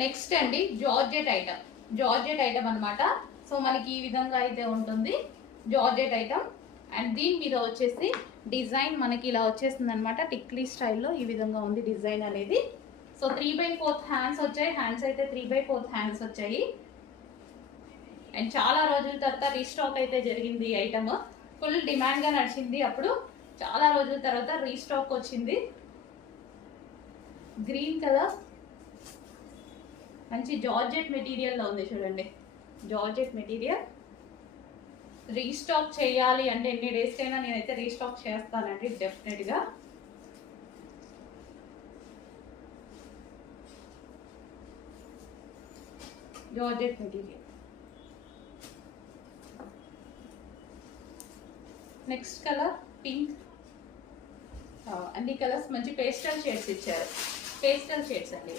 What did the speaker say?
Next అండి georgette item అనమాట. So మనకి ఈ విధంగా అయితే ఉంటుంది జార్జెట్ ఐటమ్. అండ్ దీని మీద వచ్చేసి డిజైన్ మనకి ఇలా వచ్చేస్తుంది అనమాట. టిక్లీ స్టైల్లో ఈ విధంగా ఉంది డిజైన్ అనేది. సో 3/4 హ్యాండ్స్ వచ్చాయి. హ్యాండ్స్ అయితే 3/4 హ్యాండ్స్ వచ్చాయి. అండ్ చాలా రోజుల తర్వాత రీస్టాక్ అయితే జరిగింది ఈ ఐటమ్. ఫుల్ డిమాండ్గా నడిచింది అప్పుడు. చాలా రోజుల తర్వాత రీస్టాక్ వచ్చింది. గ్రీన్ కలర్ మంచి జార్జెట్ మెటీరియల్లో ఉంది చూడండి. జార్జెట్ మెటీరియల్ రీస్టాక్ చేయాలి అంటే ఎన్ని డేస్కైనా నేనైతే రీస్టాక్ చేస్తానండి డెఫినెట్గా. Georgette material. Next colour pink. అన్ని కలర్స్ మంచి పేస్టల్ షేడ్స్ ఇచ్చారు. పేస్టల్ షేడ్స్ అండి.